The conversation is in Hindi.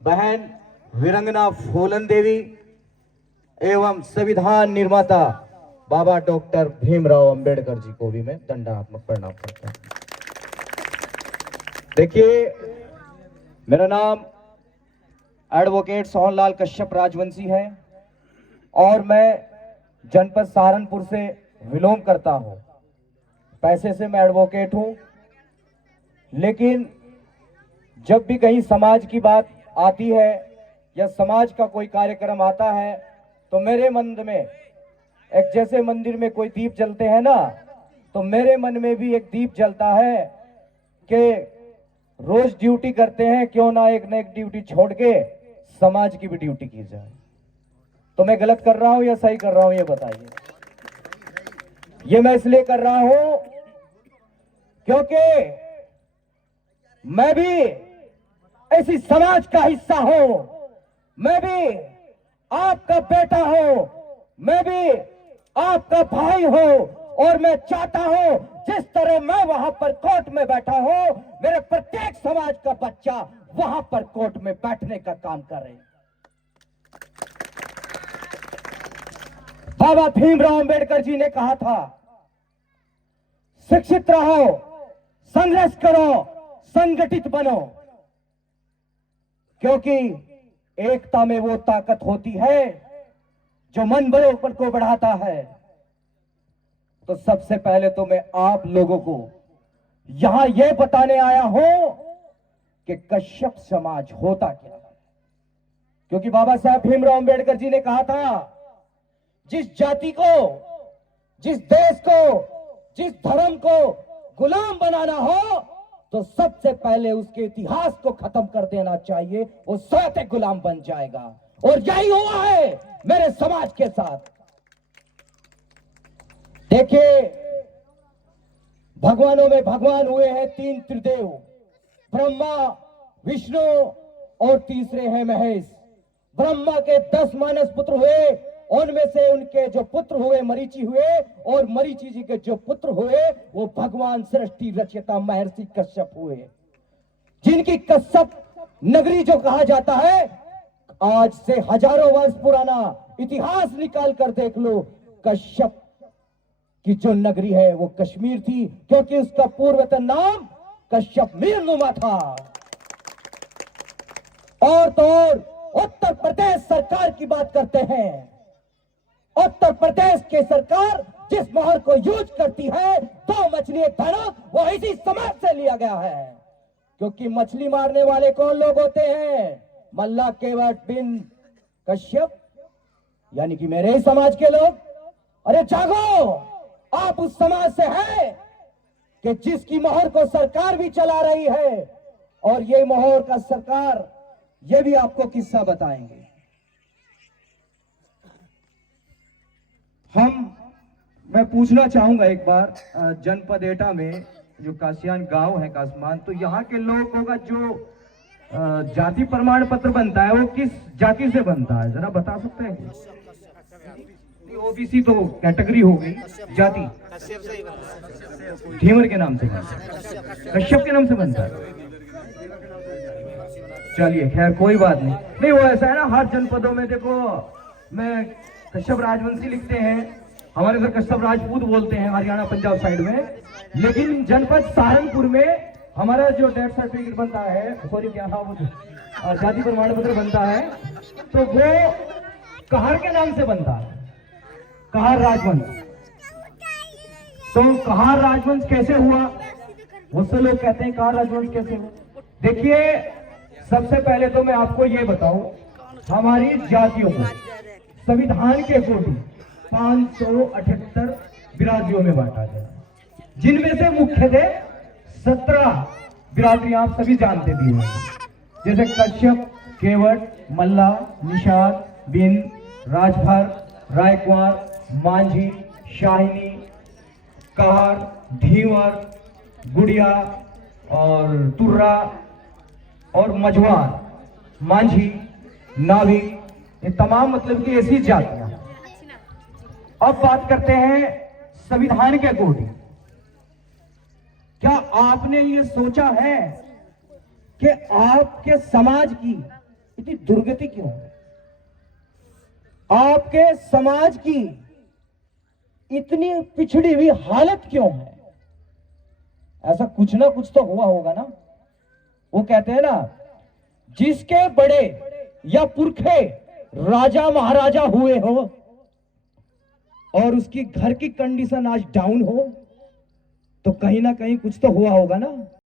बहन वीरंगना फूलन देवी एवं संविधान निर्माता बाबा डॉक्टर भीमराव अंबेडकर जी को भी मैं दंडात्मक प्रणाम करता हूं। देखिए, मेरा नाम एडवोकेट सोहनलाल कश्यप राजवंशी है और मैं जनपद सहारनपुर से विलोम करता हूं। पैसे से मैं एडवोकेट हूं, लेकिन जब भी कहीं समाज की बात आती है या समाज का कोई कार्यक्रम आता है तो मेरे मन में एक, जैसे मंदिर में कोई दीप जलते हैं ना, तो मेरे मन में भी एक दीप जलता है कि रोज ड्यूटी करते हैं, क्यों ना एक न एक ड्यूटी छोड़ के समाज की भी ड्यूटी की जाए। तो मैं गलत कर रहा हूं या सही कर रहा हूं, ये बताइए। ये मैं इसलिए कर रहा हूं क्योंकि मैं भी ऐसी समाज का हिस्सा हूं, मैं भी आपका बेटा हूं, मैं भी आपका भाई हूं और मैं चाहता हूं जिस तरह मैं वहां पर कोर्ट में बैठा हूं, मेरे प्रत्येक समाज का बच्चा वहां पर कोर्ट में बैठने का काम करे। बाबा भीमराव अंबेडकर जी ने कहा था, शिक्षित रहो, संघर्ष करो, संगठित बनो, क्योंकि एकता में वो ताकत होती है जो मन बलों को बढ़ाता है। तो सबसे पहले तो मैं आप लोगों को यहां यह बताने आया हूं कि कश्यप समाज होता क्या है। क्योंकि बाबा साहब भीमराव अंबेडकर जी ने कहा था, जिस जाति को, जिस देश को, जिस धर्म को गुलाम बनाना हो तो सबसे पहले उसके इतिहास को खत्म कर देना चाहिए, वो स्वतः गुलाम बन जाएगा। और यही हुआ है मेरे समाज के साथ। देखिए, भगवानों में भगवान हुए हैं तीन त्रिदेव, ब्रह्मा, विष्णु और तीसरे हैं महेश। ब्रह्मा के 10 मानस पुत्र हुए, उनमें से उनके जो पुत्र हुए मरीचि हुए, और मरीचि जी के जो पुत्र हुए वो भगवान सृष्टि रचयिता महर्षि कश्यप हुए, जिनकी कश्यप नगरी जो कहा जाता है, आज से हजारों वर्ष पुराना इतिहास निकाल कर देख लो, कश्यप की जो नगरी है वो कश्मीर थी, क्योंकि उसका पूर्वतन नाम कश्यप मीरनुमा था। और तो और उत्तर प्रदेश सरकार की बात करते हैं, उत्तर प्रदेश की सरकार जिस मोहर को यूज करती है, 2 मछली एक धनुष, वो इसी समाज से लिया गया है। क्योंकि मछली मारने वाले कौन लोग होते हैं? मल्ला केवट बिन कश्यप, यानी कि मेरे ही समाज के लोग। अरे जागो, आप उस समाज से हैं कि जिसकी मोहर को सरकार भी चला रही है, और ये मोहर का सरकार, ये भी आपको किस्सा बताएंगे। मैं पूछना चाहूंगा एक बार, जनपद एटा में जो कासियान गांव है कासमान, तो यहाँ के लोगों का जो जाति प्रमाण पत्र बनता है वो किस जाति से बनता है, जरा बता सकते हैं? ओबीसी तो कैटेगरी हो गई, जाति धीवर के नाम से बनता है, कश्यप के नाम से बनता है। चलिए खैर कोई बात नहीं, वो ऐसा है ना, हर जनपदों में देखो, मैं कश्यप राजवंशी लिखते हैं, हमारे इधर कश्यप राजपूत बोलते हैं हरियाणा पंजाब साइड में, लेकिन जनपद सहारनपुर में हमारा जो डेथ सर्टिफिकेट बनता है, सॉरी क्या नाम, जाति प्रमाण पत्र बनता है, तो वो कहार के नाम से बनता है, कहार राजवंश। तो कहार राजवंश कैसे हुआ? मुझसे लोग कहते हैं कहार राजवंश कैसे हुआ? देखिए, सबसे पहले तो मैं आपको ये बताऊं, हमारी जातियों को संविधान के कोटि 578 बिरादरियों में बांटा गया, जिनमें से मुख्यतः 17 बिरादरी आप सभी जानते भी होंगे, जैसे कश्यप, केवट, मल्ला, निषाद, बिन, राजभर, रायकुमार, मांझी, शाहिनी, कहार, धीवर, गुड़िया और तुर्रा और मझवार, मांझी, नाविक, ये तमाम मतलब की ऐसी जातियां। अब बात करते हैं संविधान के कोटि। क्या आपने ये सोचा है कि आपके समाज की इतनी दुर्गति क्यों है? आपके समाज की इतनी पिछड़ी हुई हालत क्यों है? ऐसा कुछ ना कुछ तो हुआ होगा ना। वो कहते हैं ना, जिसके बड़े या पुरखे राजा महाराजा हुए हो और उसकी घर की कंडीशन आज डाउन हो, तो कहीं ना कहीं कुछ तो हुआ होगा ना।